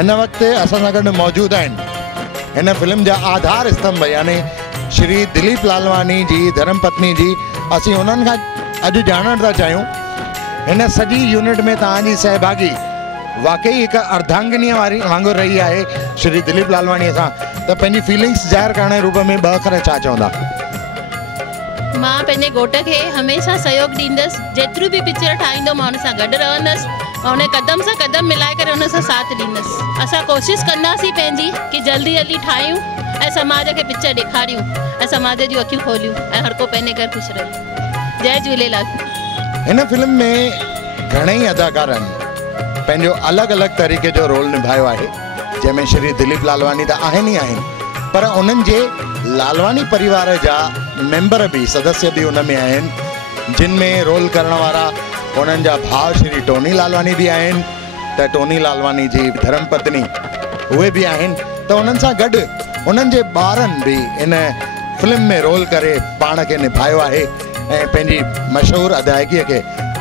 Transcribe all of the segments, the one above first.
हिन वक़्तु असां सां गॾु मौजूदु आहिनि हिन फिल्म जा आधार स्तंभ यानी श्री दिलीप लालवानी जी धर्मपत्नी जी। असीं उन्हनि खां अॼु ॼाणण था चाहियूं हिन सॼी यूनिट में तव्हांजी सहभागी वाकई हिकु अर्धांगिनीअ वांगुरु रही आहे श्री दिलीप लालवानीअ सां। त पंहिंजी फीलिंग्स ज़ाहिर करण जे रूप में ॿ अखर छा चवंदा? मां पंहिंजे घोट खे हमेशह सहयोग ॾींदसि, जेतिरियूं बि पिक्चर ठाहींदो मां हुन सां गॾु रहंदसि ऐं हुन कदम सां कदम मिलाए करे हुन सां साथ ॾींदसि। असां कोशिशि कंदासीं पंहिंजी कि जल्दी जल्दी ठाहियूं ऐं समाज खे पिक्चर ॾेखारियूं ऐं समाज जूं अखियूं खोलियूं ऐं हर को पंहिंजे घर ख़ुशि रहे। जय झूलेलाल। हिन फिल्म में घणेई अदाकारनि पंहिंजो अलॻि अलॻि तरीक़े जो रोल निभायो आहे, जंहिंमें श्री दिलीप लालवानी त आहिनि ई आहिनि, पर उन्हनि जे लालवानी परिवार जा मेंबर भी सदस्य भी उन में आहिनि, जिन में रोल करण वारा उन्हनि जा भाउ श्री टोनी लालवानी भी आहिनि, त टोनी लालवानी जी धर्मपत्नी उहे भी आहिनि। त उन्हनि सां गॾु उन्हनि जे ॿारनि भी इन फिल्म में रोल करे पाण खे निभायो आहे ऐं पंहिंजी मशहूरु अदायगीअ खे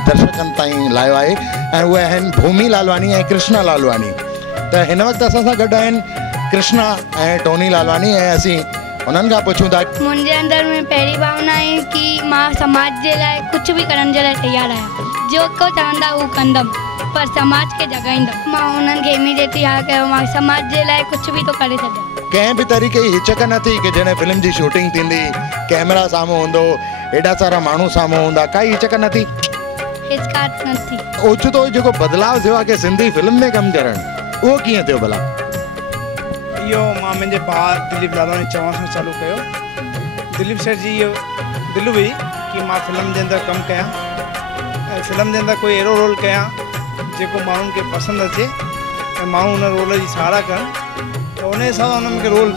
दर्शकनि ताईं लायो आहे, ऐं उहे आहिनि भूमि लालवानी ऐं कृष्णा लालवानी। त हिन वक़्तु असां सां गॾु आहिनि कृष्णा ऐं टोनी लालवानी, ऐं असीं उन्हनि खां पुछूं था। मुंहिंजे अंदर में पहिरीं भावना आहे कि मां समाज जे लाइ कुझु बि करण जे लाइ तयारु आहियां, जेको चवंदा उहो कंदमि, पर समाज खे जगाईंदमि। मां उन्हनि खे इमीडिएटली हा कयो, मां समाज जे लाइ कुझु बि थो करे सघां। कंहिं बि तरीक़े जी हिचक न थी कि जॾहिं फिल्म जी शूटिंग थींदी कैमरा साम्हूं हूंदो, एॾा सारा माण्हू साम्हूं हूंदा, काई हिचक न थी? हिचकाहट न थी। ओचितो जेको बदलाव थियो आहे कि सिंधी फिल्म में कमु करणु, उहो कीअं थियो भला? इहो मां मुंहिंजे भाउ दिलीप लालवानी चवण सां चालू कयो। दिलीप सर जी इहो दिलि हुई कि मां फिल्म जे अंदरि कमु कयां ऐं फिल्म जे अंदरि कोई अहिड़ो रोल कयां जेको माण्हुनि खे पसंदि अचे ऐं माण्हू हुन रोल जी साराह कनि। त उन हिसाब सां हुन मूंखे रोल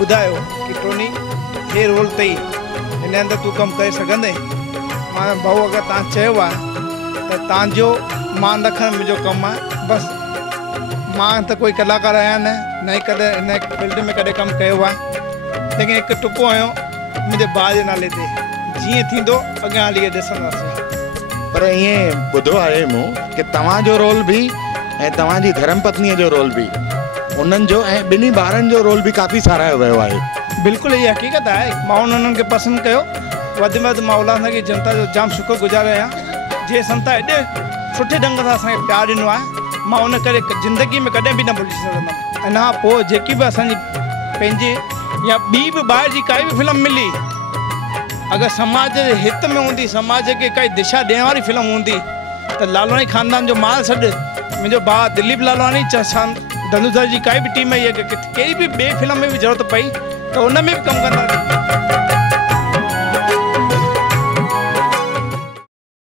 ॿुधायो कि टोनी हे रोल अथई, हिन अंदरि तूं कमु करे सघंदे। मां भाऊ अगरि तव्हां चयो आहे त तव्हांजो मान रखणु मुंहिंजो कमु आहे। बसि मां त कोई कलाकार आहियां न ई कॾहिं हिन फील्ड में कॾहिं कमु कयो आहे, लेकिन हिकु टुको आहियो मुंहिंजे भाउ जे नाले ते, जीअं थींदो अॻियां हली ॾिसंदासीं। पर ईअं ॿुधो आहे मूं कि तव्हांजो रोल बि ऐं तव्हांजी धर्मपत्नीअ जो रोल बि, उन्हनि जो ऐं ॿिन्ही ॿारनि जो रोल बि काफ़ी साराहियो वियो आहे। बिल्कुलु इहा हक़ीक़त आहे। मां उन्हनि खे पसंदि कयो। वधि में वधि मां उल्हासनगर जी जनता जो जाम शुक्रगुज़ार आहियां, जीअं संता एॾे सुठे ढंग सां असांखे प्यारु ॾिनो आहे। मां उन करे ज़िंदगी में कॾहिं बि न भुलिजी सघंदुमि। इन खां पोइ जेकी बि असांजी पंहिंजे या ॿी बि ॿाहिरि जी काई बि फिल्म मिली, अगरि समाज जे हित में हूंदी, समाज खे काई दिशा ॾियण वारी फिल्म हूंदी, त लालवानी ख़ानदान जो माल सॾु मुंहिंजो भाउ दिलीप लालवानी धनुधर जी काई बि टीम इहा कहिड़ी बि ॿिए फिल्म में बि ज़रूरत पई त उन में बि कमु कंदा।